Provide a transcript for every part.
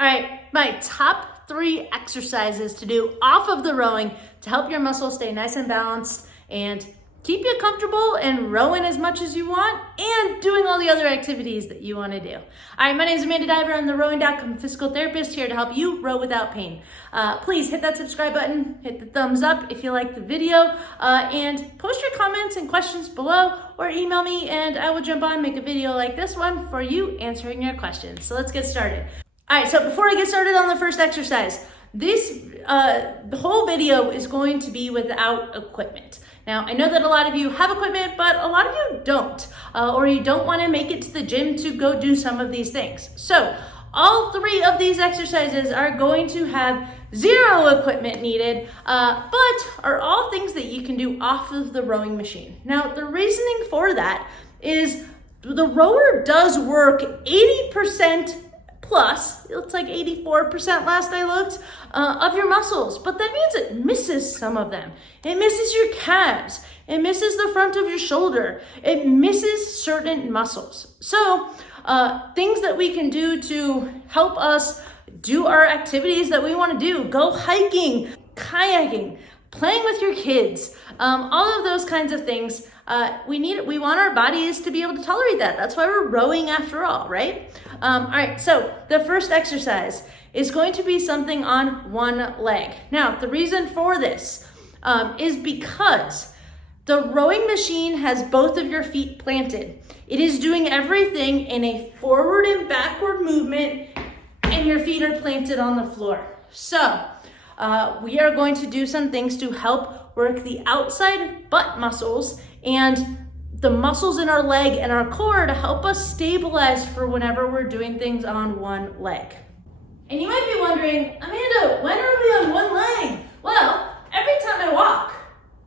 All right, my top 3 exercises to do off of the rowing to help your muscles stay nice and balanced and keep you comfortable and rowing as much as you want and doing all the other activities that you want to do. All right, my name is Amanda Diver. I'm the rowing.com physical therapist here to help you row without pain. Please hit that subscribe button, hit the thumbs up if you like the video, and post your comments and questions below or email me and I will jump on and make a video like this one for you answering your questions. So let's get started. All right, so before I get started on the first exercise, the whole video is going to be without equipment. Now, I know that a lot of you have equipment, but a lot of you don't, or you don't want to make it to the gym to go do some of these things. So all 3 of these exercises are going to have 0 equipment needed, but are all things that you can do off of the rowing machine. Now, the reasoning for that is the rower does work 80% plus, it's like 84% last I looked, of your muscles. But that means it misses some of them. It misses your calves. It misses the front of your shoulder. It misses certain muscles. So things that we can do to help us do our activities that we want to do, go hiking, kayaking, playing with your kids, all of those kinds of things. We want our bodies to be able to tolerate that. That's why we're rowing after all, right? All right, so the first exercise is going to be something on one leg. Now, the reason for this is because the rowing machine has both of your feet planted. It is doing everything in a forward and backward movement, and your feet are planted on the floor. So we are going to do some things to help work the outside butt muscles and the muscles in our leg and our core to help us stabilize for whenever we're doing things on one leg. And you might be wondering, Amanda, when are we on one leg? Well, every time I walk,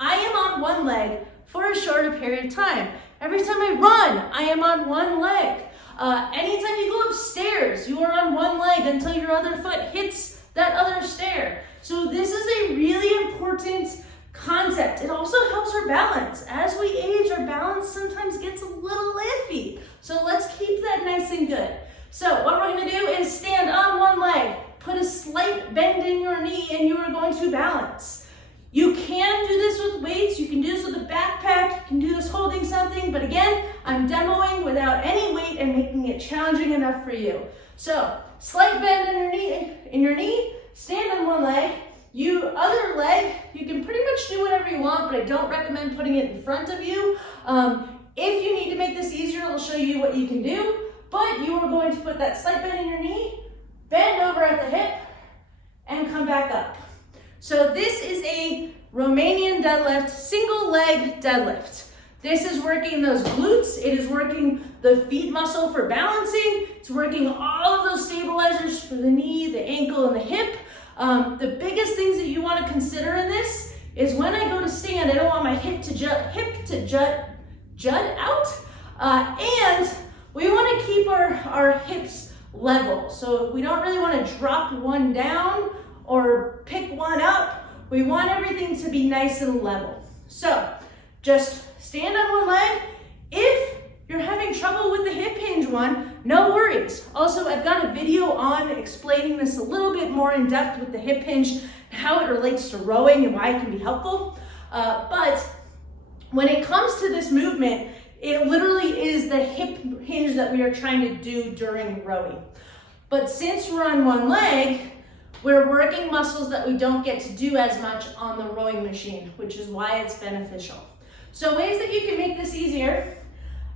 I am on one leg for a shorter period of time. Every time I run, I am on one leg. Anytime you go upstairs, you are on one leg until your other foot hits that other stair. So this is a really important concept. It also helps our balance. As we age, our balance sometimes gets a little iffy. So let's keep that nice and good. So what we're going to do is stand on one leg, put a slight bend in your knee, and you are going to balance. You can do this with weights. You can do this with a backpack. You can do this holding something. But again, I'm demoing without any weight and making it challenging enough for you. So slight bend in your knee, stand on one leg. Other leg, you can pretty much do whatever you want, but I don't recommend putting it in front of you. If you need to make this easier, I'll show you what you can do, but you are going to put that slight bend in your knee, bend over at the hip, and come back up. So this is a Romanian deadlift, single leg deadlift. This is working those glutes. It is working the feet muscle for balancing. It's working all of those stabilizers for the knee, the ankle, and the hip. The biggest things that you want to consider in this is when I go to stand, I don't want my hip to jut out, and we want to keep our hips level. So we don't really want to drop one down or pick one up. We want everything to be nice and level. So just stand on one leg. If you're having trouble with the hip hinge one, no worries. Also, I've got a video on explaining this a little bit more in depth with the hip hinge, how it relates to rowing and why it can be helpful. But when it comes to this movement, it literally is the hip hinge that we are trying to do during rowing. But since we're on one leg, we're working muscles that we don't get to do as much on the rowing machine, which is why it's beneficial. So ways that you can make this easier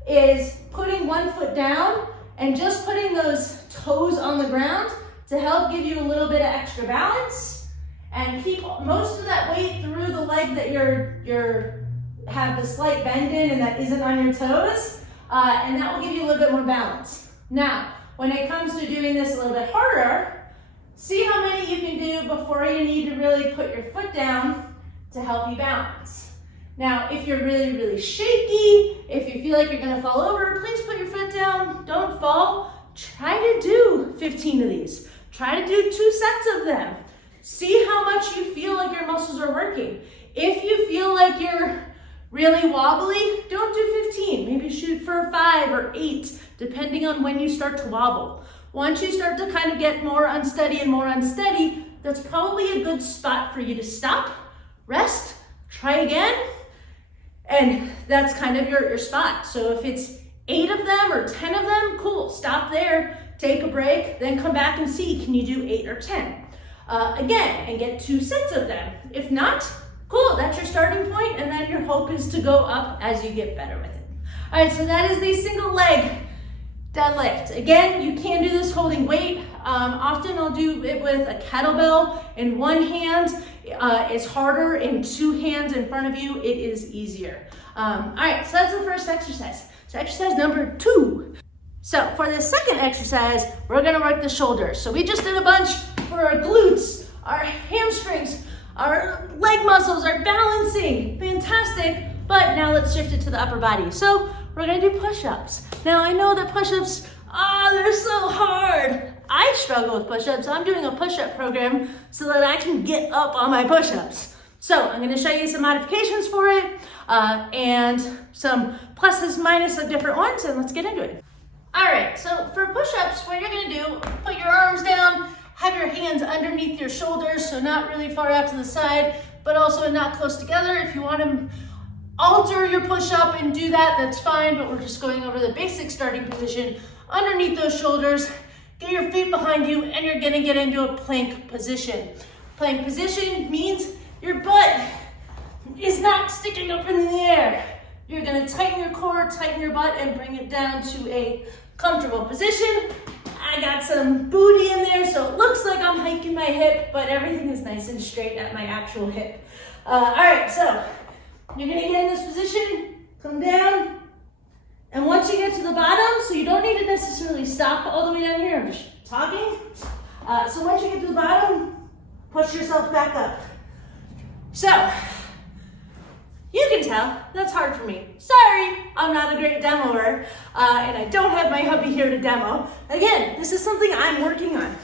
is putting one foot down and just putting those toes on the ground to help give you a little bit of extra balance, and keep most of that weight through the leg that you're have the slight bend in and that isn't on your toes, and that will give you a little bit more balance. Now, when it comes to doing this a little bit harder, see how many you can do before you need to really put your foot down to help you balance. Now, if you're really, really shaky, if you feel like you're gonna fall over, please put your foot down, don't fall. Try to do 15 of these. Try to do 2 sets of them. See how much you feel like your muscles are working. If you feel like you're really wobbly, don't do 15. Maybe shoot for 5 or 8, depending on when you start to wobble. Once you start to kind of get more unsteady, that's probably a good spot for you to stop, rest, try again, and that's kind of your spot. So if it's 8 of them or 10 of them, cool, stop there, take a break, then come back and see, can you do 8 or 10? Again, and get 2 sets of them. If not, cool, that's your starting point, and then your hope is to go up as you get better with it. All right, so that is the single leg deadlift. Again, you can do this holding weight. Often I'll do it with a kettlebell in one hand. It's harder in 2 hands in front of you. It is easier. All right, so that's the first exercise. So exercise number 2. So for the second exercise, we're gonna work the shoulders. So we just did a bunch for our glutes, our hamstrings, our leg muscles, our balancing, fantastic. But now let's shift it to the upper body. So we're gonna do push-ups. Now I know that push-ups, they're so hard. I struggle with push-ups. I'm doing a push-up program so that I can get up on my push-ups. So I'm gonna show you some modifications for it and some pluses, minuses of different ones, and let's get into it. All right, so for push-ups, what you're gonna do, put your arms down, have your hands underneath your shoulders, so not really far out to the side, but also not close together. If you want to alter your push-up and do that, that's fine, but we're just going over the basic starting position underneath those shoulders. Get your feet behind you, and you're gonna get into a plank position. Plank position means your butt is not sticking up in the air. You're gonna tighten your core, tighten your butt, and bring it down to a comfortable position. I got some booty in there, so it looks like I'm hiking my hip, but everything is nice and straight at my actual hip. All right, so you're gonna get in this position, come down, and once you get to the bottom, so you don't need to necessarily stop all the way down here, I'm just talking. So once you get to the bottom, push yourself back up. So, you can tell, that's hard for me. Sorry, I'm not a great demoer, and I don't have my hubby here to demo. Again, this is something I'm working on.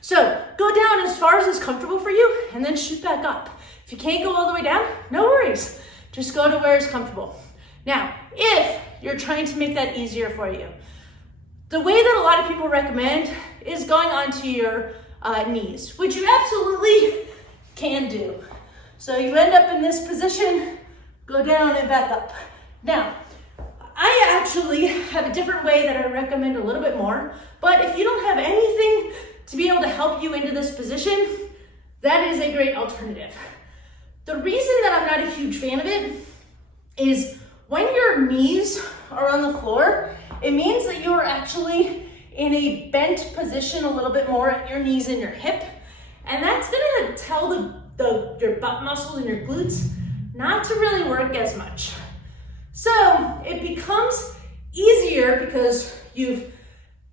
So, go down as far as is comfortable for you, and then shoot back up. If you can't go all the way down, no worries. Just go to where it's comfortable. Now, if you're trying to make that easier for you, the way that a lot of people recommend is going onto your knees, which you absolutely can do. So you end up in this position, go down and back up. Now, I actually have a different way that I recommend a little bit more, but if you don't have anything to be able to help you into this position, that is a great alternative. The reason that I'm not a huge fan of it is when your knees are on the floor, it means that you are actually in a bent position a little bit more at your knees and your hip, and that's gonna tell your butt muscles and your glutes not to really work as much. So it becomes easier because you've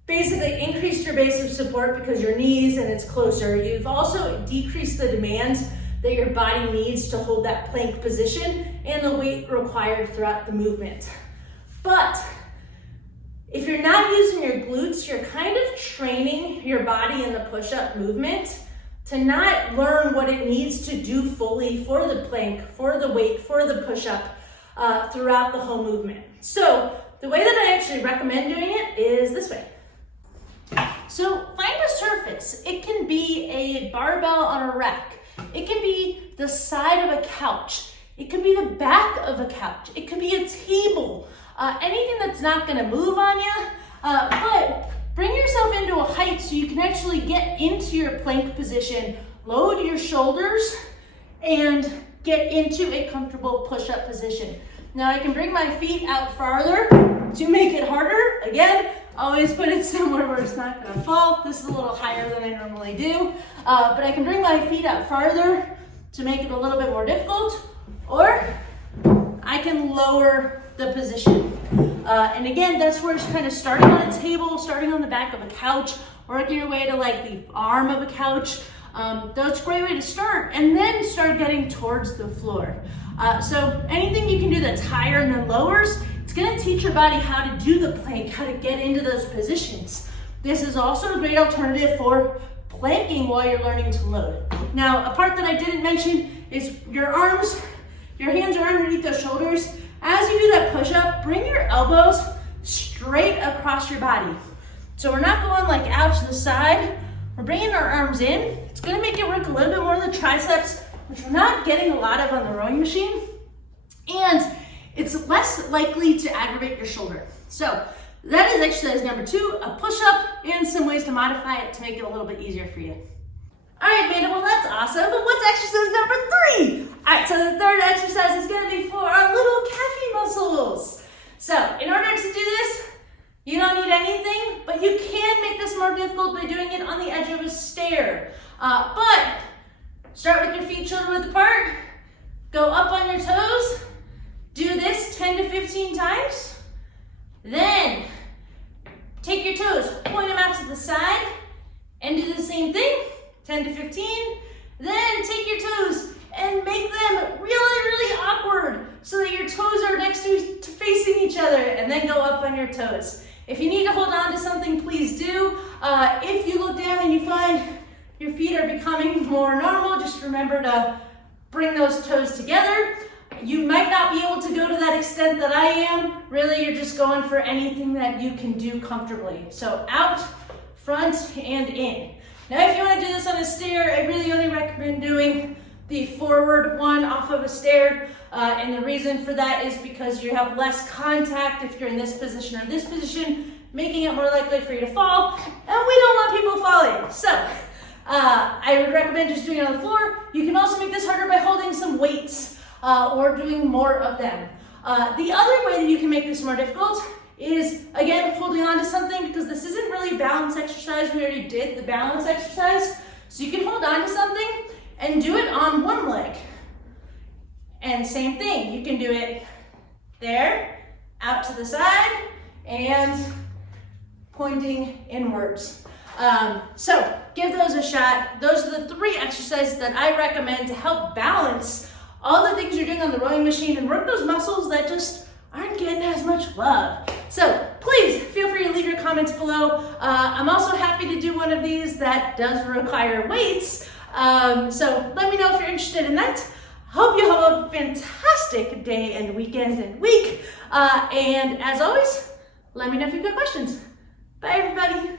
basically increased your base of support because your knees and it's closer. You've also decreased the demands that your body needs to hold that plank position and the weight required throughout the movement. But if you're not using your glutes, you're kind of training your body in the push-up movement to not learn what it needs to do fully for the plank, for the weight, for the push-up throughout the whole movement. So the way that I actually recommend doing it is this way. So find a surface. It can be a barbell on a rack. It can be the side of a couch. It can be the back of a couch. It could be a table. Anything that's not gonna move on you, but bring yourself into a height so you can actually get into your plank position, load your shoulders, and get into a comfortable push-up position. Now I can bring my feet out farther to make it harder. Again, always put it somewhere where it's not gonna fall. This is a little higher than I normally do, but I can bring my feet out farther to make it a little bit more difficult, or I can lower the position. And again, that's where it's kind of starting on a table, starting on the back of a couch, working your way to like the arm of a couch. That's a great way to start, and then start getting towards the floor. So anything you can do that's higher and then lowers, it's gonna teach your body how to do the plank, how to get into those positions. This is also a great alternative for planking while you're learning to load. Now, a part that I didn't mention is your arms, your hands are underneath the shoulders. As you do that push-up, bring your elbows straight across your body. So we're not going like out to the side. We're bringing our arms in. It's gonna make it work a little bit more of the triceps, which we're not getting a lot of on the rowing machine. And it's less likely to aggravate your shoulder. So that is exercise number 2, a push-up, and some ways to modify it to make it a little bit easier for you. All right, Amanda, well that's awesome, but what's exercise number 3? All right, so the third exercise is gonna be for our little calfie muscles. So in order to do this, you don't need anything, but you can make this more difficult by doing it on the edge of a stair. But start with your feet shoulder width apart, go up on your toes, do this 10 to 15 times, then take your toes, point them out to the side, and do the same thing, 10 to 15, then take your toes and make them really, really awkward so that your toes are next to facing each other, and then go up on your toes. If you need to hold on to something, please do. If you look down and you find your feet are becoming more normal, just remember to bring those toes together. You might not be able to go to that extent that I am. Really, you're just going for anything that you can do comfortably. So out, front, and in. Now, if you want to do this on a stair, I really only recommend doing the forward one off of a stair. And the reason for that is because you have less contact if you're in this position or this position, making it more likely for you to fall. And we don't want people falling. So I would recommend just doing it on the floor. You can also make this harder by holding some weights or doing more of them. The other way that you can make this more difficult is, again, holding on to something, because this isn't really a balance exercise. We already did the balance exercise. So you can hold on to something and do it on one leg. And same thing, you can do it there, out to the side, and pointing inwards. So give those a shot. Those are the 3 exercises that I recommend to help balance all the things you're doing on the rowing machine and work those muscles that just aren't getting as much love. So please feel free to leave your comments below. I'm also happy to do one of these that does require weights. So let me know if you're interested in that. Hope you have a fantastic day and weekend and week. And as always, let me know if you've got questions. Bye, everybody.